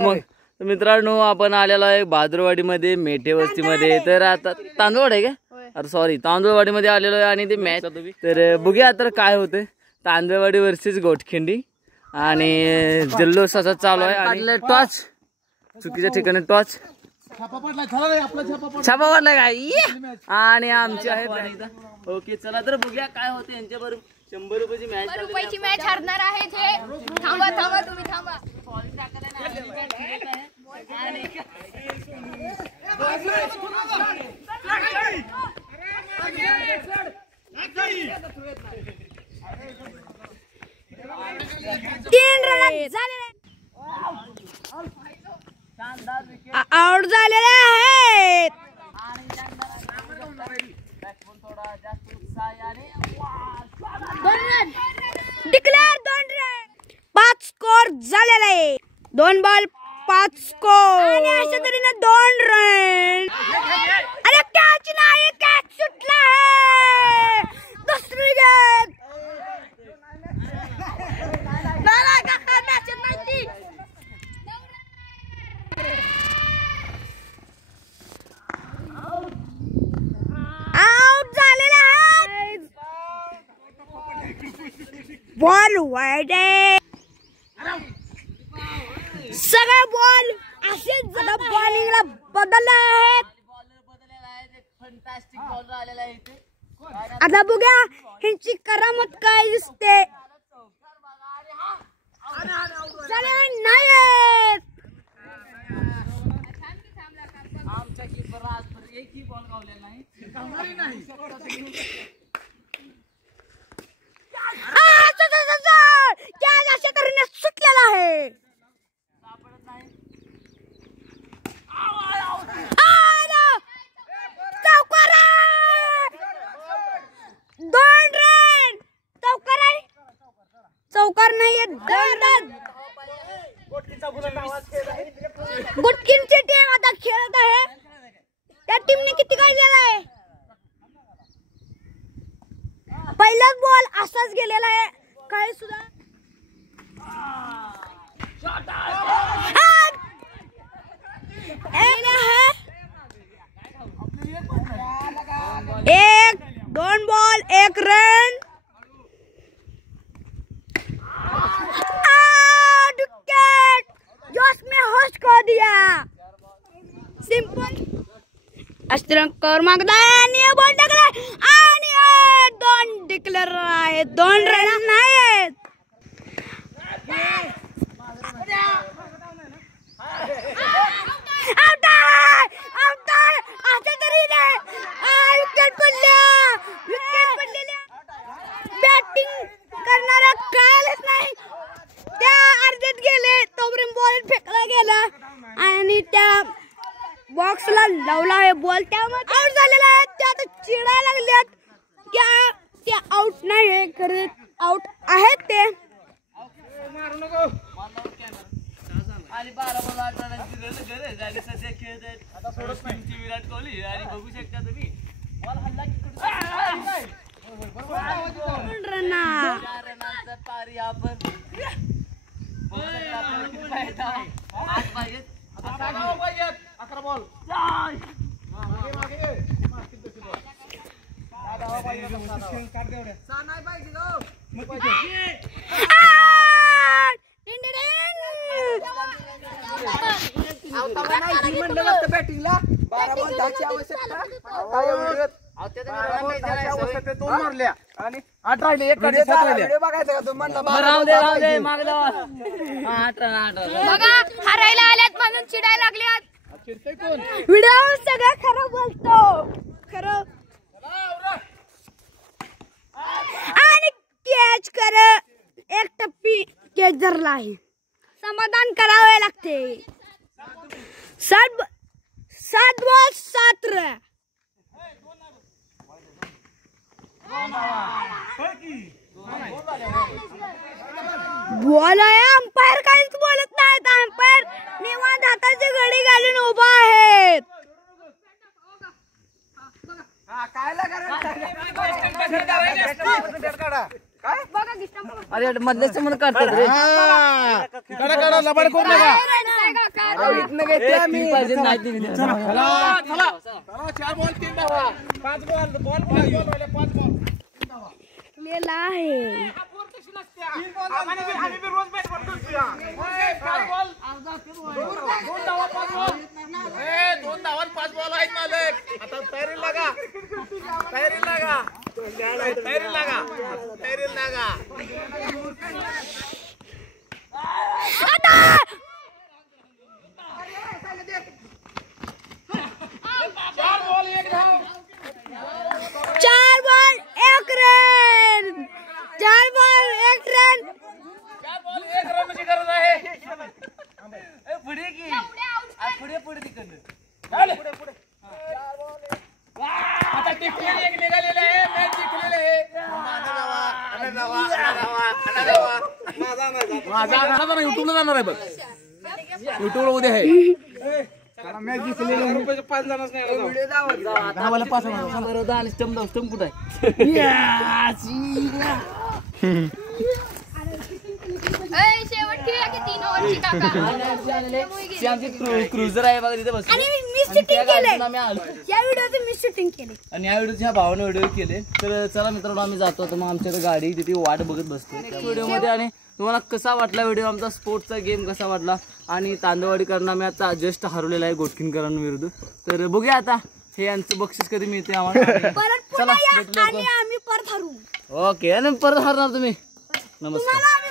मग मित्रांनो आपण आलेलो आहे भाद्रवाडीमध्ये मेठे वस्तीमध्ये. तर आता तांदूळवाड आहे का? अरे सॉरी, तांदूळवाडीमध्ये आलेलो आहे आणि ते मॅच तर बघूया तर काय होते. तांदूळवाडी वर्सेस गोटखिंडी आणि जल्लोष असा चालू आहे. आणि टॉच चुकीच्या ठिकाणी टॉच छापा पडलाय काय आणि आमची आहे. ओके चला तर बघूया काय होते यांच्या बरोबर. 100 रुपयाची मॅच, 100 रुपयाची मॅच हरणार आहेत हे. थांबा थांबा तुम्ही थांबा. आउट झालेले आहेत. डिक्लेअर 2 रन 5 स्कोर झालेला आहे. 2 बॉल 5 स्कोर आणि अशा तऱ्हेने 2 रन. अरे कॅच नाही, कॅच सुटला आहे. दुसरी गेम नाही का मॅच नाही. आउट झालेला आहे. बॉल वाईड आहे. सगळे बॉल असेच बॉलिंगला बदलले आहेत. आता बघूया ह्यांची करामत काय दिसते. नाही आमच्या कीपर आजपर्यंत एकही बॉल गावलेला नाही. अशा तऱ्हेने सुटलेला आहे. चौकार नाहीये. गुटकींची टीम आता खेळत आहे. त्या टीमने किती काढलेला आहे. पहिलाच बॉल असाच गेलेला आहे. काय सुद्धा एक 2 बॉल 1 रन. विकेट जोश में होश खो दिया. सिंपल अष्टरंकर मागदा आणि बॉल टाकला आणि 2 डिक्लेअर आहे. 2 रन आहेत. बॅटिंग करणारा कळालंच नाही. त्या अर्ध्यात गेले तोपर्यंत बॉल फेकला गेला आणि त्या बॉक्सला लावला आहे बॉल. त्यामुळे आउट झालेला आहे. त्या आता चिडायला लागल्यात की ते आउट नाही आहे, खरं आउट आहेत ते. आणि 12 बॉल 8 रनांची गरज झाली सध्या खेळत आहेत. आता सोडत नाही विराट कोहली आणि बघू शकता तुम्ही बॉल हल्ला की 2 रन 4 रनांचा पारी आपण 8 पाहिजेत. 11 बॉल बॅटिंगला 12 बॉल 10 ची आवश्यकता. 2 मारल्या आणि 8 राहिले. एक बघायचं का तुम्ही म्हणलं बघा हरायला आल्यात म्हणून चिडायला लागल्यात. व्हिडिओ सगळं खरं बोलतो. खरं आणि कॅच कर. एक टप्पी कॅच धरला आहे. समाधान करावे लागते. 7 बॉल 7 रन. बॉल आहे. अंपायर काहीच बोलत नाहीत. अंपायर निवांत हाताची घडी घालून उभा आहेत. अरे मधले समोर काढतात रे. काढा लबाड करू नका. पाहिजे नाही ते विचार. चला 4 बॉल 3 धावा 5 बॉल राहिले 5 बॉल लेला आहे आम्ही रोज बॅट करतो 4 बॉल 2 धावा 5 बॉल 2 धावा 5 बॉल आहेत मालक. आता तयारी लागा चार बॉल 1 धाव 4 ball 1 run 4 ball 1 run 4 ball 1 रनची गरज आहे. पुढे की पुढे तिकडनं. आता टिकलेलं एक निघालेलं आहे मॅच जिंकलेलं आहे. माझा युट्यूबला जाणार आहे बघ. युट्यूबला उद्या आहे मॅच जिंकलेलं 5 जणच नाही धावाला 5 आणि स्टंप कुठं आहे? शेवट खेळूया की 3 ओव्हरची काका. आमची क्रुझर आहे बघा तिथे बस. आणि मी शूटिंग केले आम्ही आलो या व्हिडिओचं मी शूटिंग केले आणि या व्हिडिओच्या भावाने व्हिडिओ केले. तर चला मित्रांनो आम्ही जातो. तर मग आमच्याकडे गाडी तिथे वाट बघत बसतो व्हिडिओमध्ये. आणि तुम्हाला कसा वाटला व्हिडिओ, आमचा स्पोर्ट्सचा गेम कसा वाटला. आणि तांदवाडीकरांना आम्ही आता जस्ट हरवलेला आहे गोटकिनकरांविरुद्ध. तर बघूया आता हे यांचं बक्षीस कधी मिळते आम्हाला. परत चला पुन्हा या भेटलो आणि आम्ही परत हरू ओके. आणि परत हरणार तुम्ही. नमस्कार.